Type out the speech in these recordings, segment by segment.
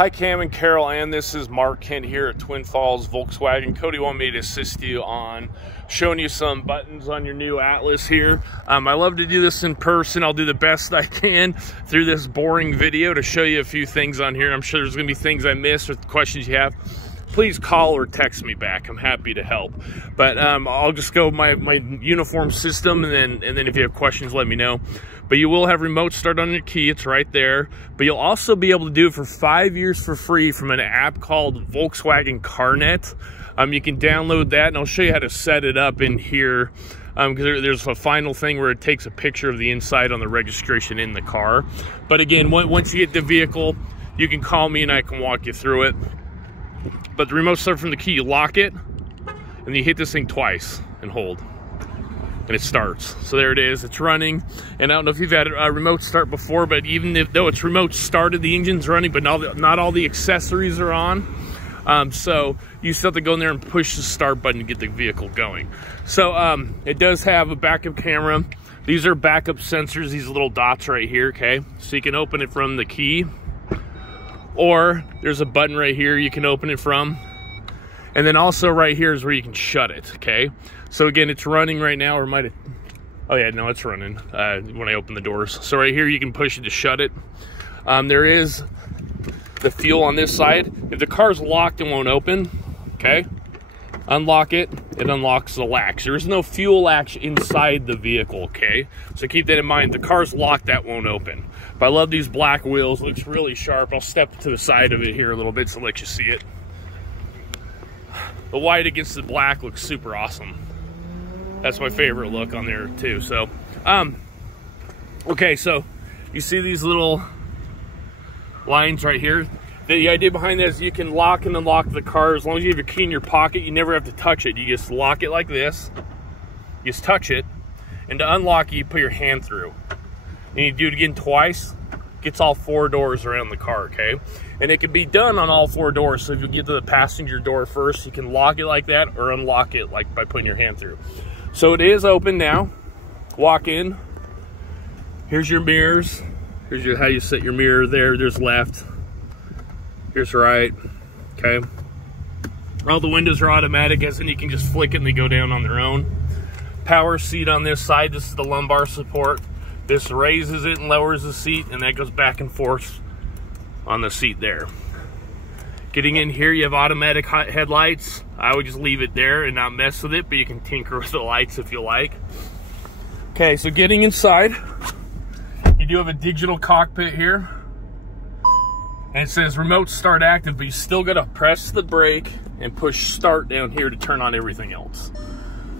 Hi Cam and Carol Ann, this is Mark Kent here at Twin Falls Volkswagen. Cody wanted me to assist you on showing you some buttons on your new Atlas here. I love to do this in person. I'll do the best I can through this boring video to show you a few things on here. I'm sure there's gonna be things I missed or questions you have. Please call or text me back. I'm happy to help. But I'll just go my uniform system, and then if you have questions, let me know. But you will have remote start on your key. It's right there. But you'll also be able to do it for 5 years for free from an app called Volkswagen CarNet. You can download that, and I'll show you how to set it up in here. Because there's a final thing where it takes a picture of the inside on the registration in the car. But again, once you get the vehicle, you can call me and I can walk you through it. But the remote start from the key, you lock it, and you hit this thing twice and hold, and it starts. So there it is, it's running. And I don't know if you've had a remote start before, but even though it's remote started, the engine's running, but not all the accessories are on. So you still have to go in there and push the start button to get the vehicle going. So it does have a backup camera. These are backup sensors, these little dots right here, okay? So you can open it from the key, or there's a button right here you can open it from. And then also right here is where you can shut it, okay? So again, it's running right now, or might have, oh yeah, no, it's running when I open the doors. So right here, you can push it to shut it. There is the fuel on this side. If the car's locked, it won't open, okay? Unlock it, it unlocks the latch. There is no fuel latch inside the vehicle, okay? So keep that in mind. The car's locked, that won't open. But I love these black wheels, looks really sharp. I'll step to the side of it here a little bit to let you see it. The white against the black looks super awesome. That's my favorite look on there too. So, okay, so you see these little lines right here? The idea behind that is you can lock and unlock the car. As long as you have your key in your pocket, you never have to touch it. You just lock it like this. You just touch it. And to unlock it, you put your hand through. And you do it again twice. Gets all 4 doors around the car, okay? And it can be done on all 4 doors. So if you get to the passenger door first, you can lock it like that or unlock it like by putting your hand through. So it is open now. Walk in. Here's your mirrors. Here's how you set your mirror there. There's left. Here's right, okay? All the windows are automatic, as in you can just flick it and they go down on their own. Power seat on this side, this is the lumbar support. This raises it and lowers the seat, and that goes back and forth on the seat there. Getting in here, you have automatic headlights. I would just leave it there and not mess with it, but you can tinker with the lights if you like. Okay, so getting inside, you do have a digital cockpit here. And it says remote start active, but you still gotta press the brake and push start down here to turn on everything else.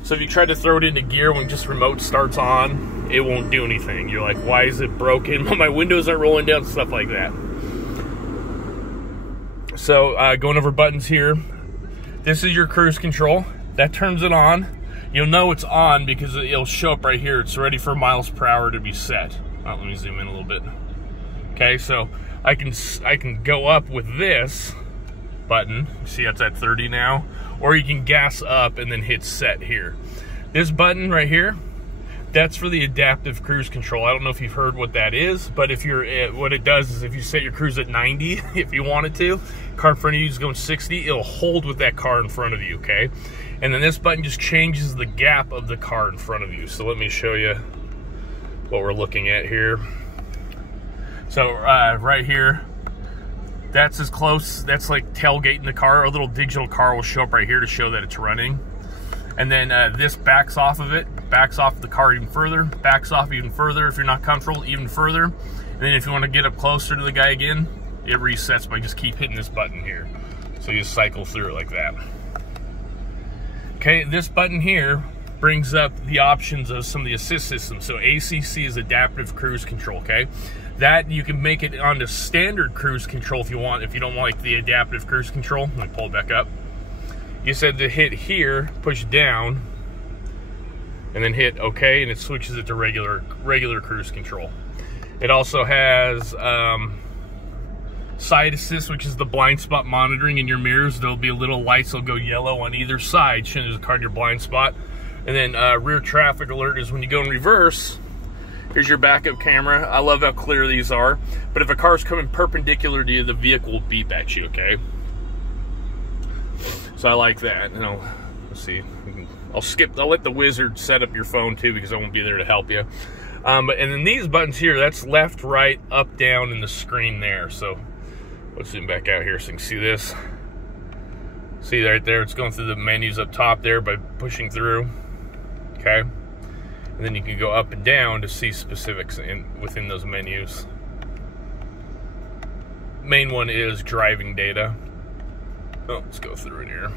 So if you try to throw it into gear when just remote starts on, it won't do anything. You're like, why is it broken? My windows aren't rolling down, stuff like that. So going over buttons here, this is your cruise control. That turns it on. You'll know it's on because it'll show up right here. It's ready for miles per hour to be set. Oh, let me zoom in a little bit. Okay, so I can go up with this button. See, it's at 30 now. Or you can gas up and then hit set here. This button right here, that's for the adaptive cruise control. I don't know if you've heard what that is, but if you're, what it does is if you set your cruise at 90, if you wanted to, car in front of you is going 60, it'll hold with that car in front of you, okay? And then this button just changes the gap of the car in front of you. So let me show you what we're looking at here. So right here, that's as close, that's like tailgating the car. A little digital car will show up right here to show that it's running. And then this backs off of it, backs off the car even further, backs off even further if you're not comfortable, even further. And then if you want to get up closer to the guy again, it resets by just keep hitting this button here. So you cycle through it like that. Okay, this button here brings up the options of some of the assist systems. So ACC is adaptive cruise control, okay? That you can make it onto standard cruise control if you want. If you don't like the adaptive cruise control, let me pull it back up. You said to hit here, push down, and then hit OK, and it switches it to regular cruise control. It also has side assist, which is the blind spot monitoring in your mirrors. There'll be little lights that'll go yellow on either side, showing there's a car in your blind spot. And then rear traffic alert is when you go in reverse, Here's your backup camera. I love how clear these are. But if a car's coming perpendicular to you, the vehicle will beep at you, okay? So I like that. You know, let's see. I'll let the wizard set up your phone too, because I won't be there to help you. And then these buttons here, that's left, right, up, down in the screen there. So let's zoom back out here so you can see this. See right there, it's going through the menus up top there by pushing through, okay? And then you can go up and down to see specifics within those menus. Main one is driving data. Oh, let's go through it here.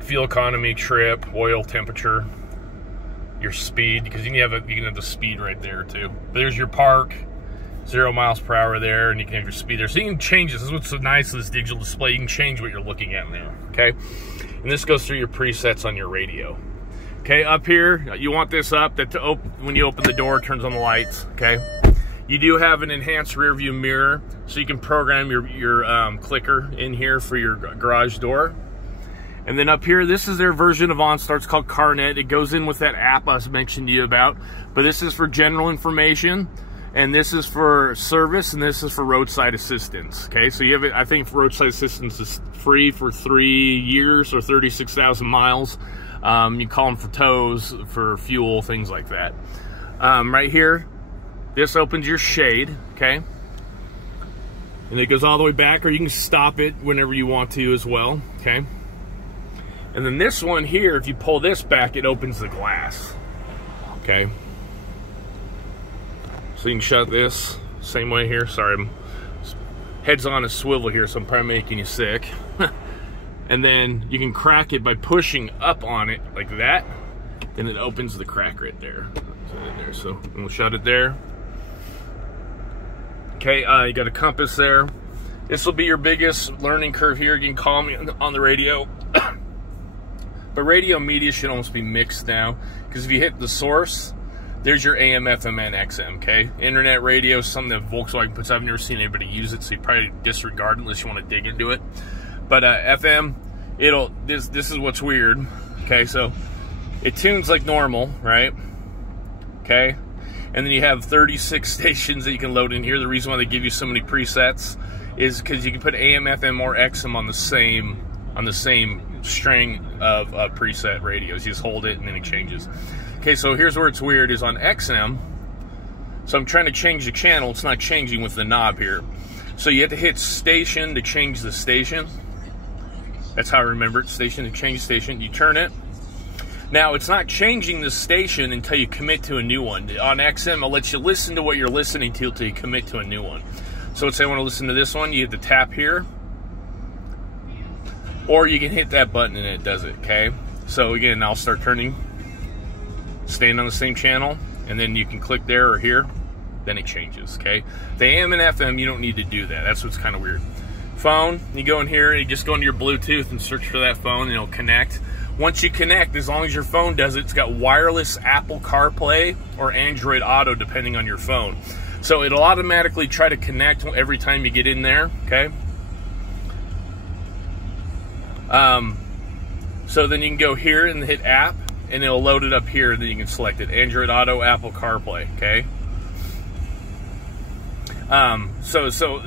Fuel economy, trip, oil temperature, your speed, because you can have the speed right there too. But there's your park, 0 miles per hour there, and you can have your speed there. So you can change this. This is what's so nice of this digital display. You can change what you're looking at now, okay? And this goes through your presets on your radio. Okay, up here, you want this up, that when you open the door, it turns on the lights, okay? You do have an enhanced rear view mirror, so you can program your clicker in here for your garage door. And then up here, this is their version of OnStar. It's called CarNet. It goes in with that app I mentioned to you about. But this is for general information, and this is for service, and this is for roadside assistance. Okay, so you have it. I think roadside assistance is free for 3 years or 36,000 miles. You call them for tows, for fuel, things like that. Right here, this opens your shade, okay? And it goes all the way back, or you can stop it whenever you want to as well, okay? And then this one here, if you pull this back, it opens the glass, okay? So you can shut this, same way here. Sorry, head's on a swivel here, so I'm probably making you sick. And then you can crack it by pushing up on it like that. Then it opens the crack right there. So we'll shut it there. Okay, you got a compass there. This will be your biggest learning curve here. You can call me on the radio. But radio media should almost be mixed now, because if you hit the source, there's your AM, FM, and XM, okay? Internet radio is something that Volkswagen puts out. I've never seen anybody use it, so you probably disregard it unless you want to dig into it. But FM, this is what's weird, okay? So it tunes like normal, right? Okay? And then you have 36 stations that you can load in here. The reason why they give you so many presets is because you can put AM, FM, or XM on the same string of preset radios. You just hold it and then it changes. Okay, so here's where it's weird, is on XM. So I'm trying to change the channel. It's not changing with the knob here. So you have to hit station to change the station. That's how I remember it, station to change station. You turn it. Now, it's not changing the station until you commit to a new one. On XM, I'll let you listen to what you're listening to until you commit to a new one. So let's say I want to listen to this one. You hit the tap here. Or you can hit that button and it does it, okay? So again, I'll start turning, staying on the same channel, and then you can click there or here, then it changes, okay? The AM and FM, you don't need to do that. That's what's kind of weird. Phone, you go in here, you just go into your Bluetooth and search for that phone, and it'll connect. Once you connect, as long as your phone does it, it's got wireless Apple CarPlay or Android Auto, depending on your phone. So it'll automatically try to connect every time you get in there, okay? So then you can go here and hit app, and it'll load it up here, and then you can select it. Android Auto, Apple CarPlay, okay? So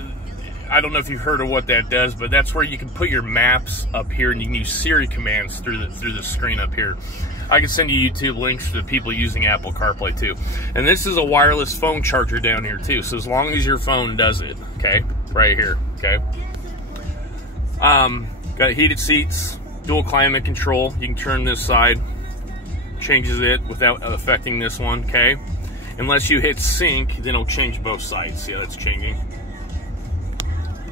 I don't know if you've heard of what that does, but that's where you can put your maps up here, and you can use Siri commands through the screen up here. I can send you YouTube links to the people using Apple CarPlay too. And this is a wireless phone charger down here too, so as long as your phone does it, okay? Right here, okay? Got heated seats, dual climate control. You can turn this side, changes it without affecting this one, okay? Unless you hit sync, then it'll change both sides. See how that's changing?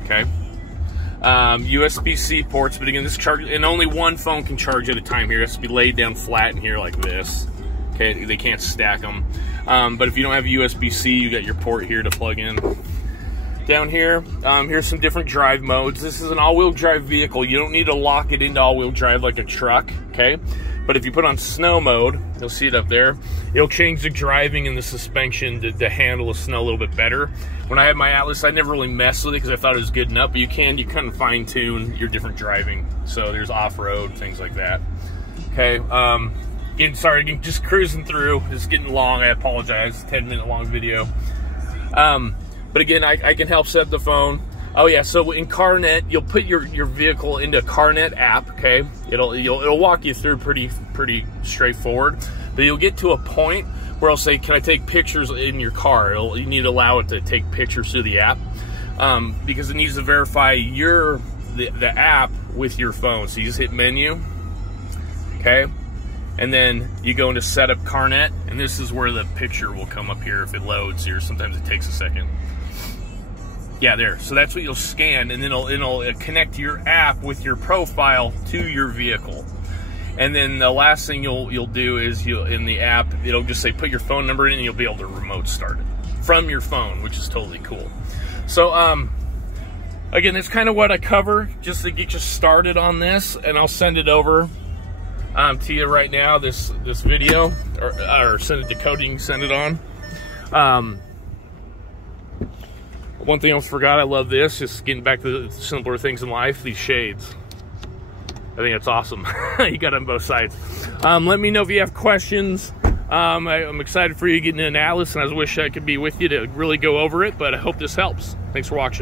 Okay. USB-C ports, but again, this charge, and only one phone can charge at a time here. It has to be laid down flat in here like this. Okay, they can't stack them. But if you don't have USB-C, you got your port here to plug in. Down here, here's some different drive modes. This is an all-wheel drive vehicle. You don't need to lock it into all-wheel drive like a truck, okay? But if you put on snow mode, you'll see it up there, it'll change the driving and the suspension to handle the snow a little bit better. When I had my Atlas, I never really messed with it because I thought it was good enough, but you kind of fine-tune your different driving. So there's off-road, things like that. Okay, Sorry, just cruising through. It's getting long. I apologize. 10-minute long video. But again, I can help set up the phone. Oh yeah, so in CarNet, you'll put your vehicle into a CarNet app. Okay, it'll walk you through pretty straightforward. But you'll get to a point where it'll say, "Can I take pictures in your car?" You need to allow it to take pictures through the app because it needs to verify the app with your phone. So you just hit menu, okay, and then you go into Setup CarNet, and this is where the picture will come up here if it loads here. Sometimes it takes a second. Yeah, there. So that's what you'll scan, and then it'll connect your app with your profile to your vehicle. And then the last thing you'll do is in the app, it'll just say put your phone number in, and you'll be able to remote start it from your phone, which is totally cool. So again, that's kind of what I cover just to get you started on this, and I'll send it over to you right now. This video, or send it to Cody. You can send it on. One thing I almost forgot, I love this, just getting back to the simpler things in life, these shades. I think that's awesome. You got it on both sides. Let me know if you have questions. I'm excited for you getting an Atlas, and I wish I could be with you to really go over it, but I hope this helps. Thanks for watching.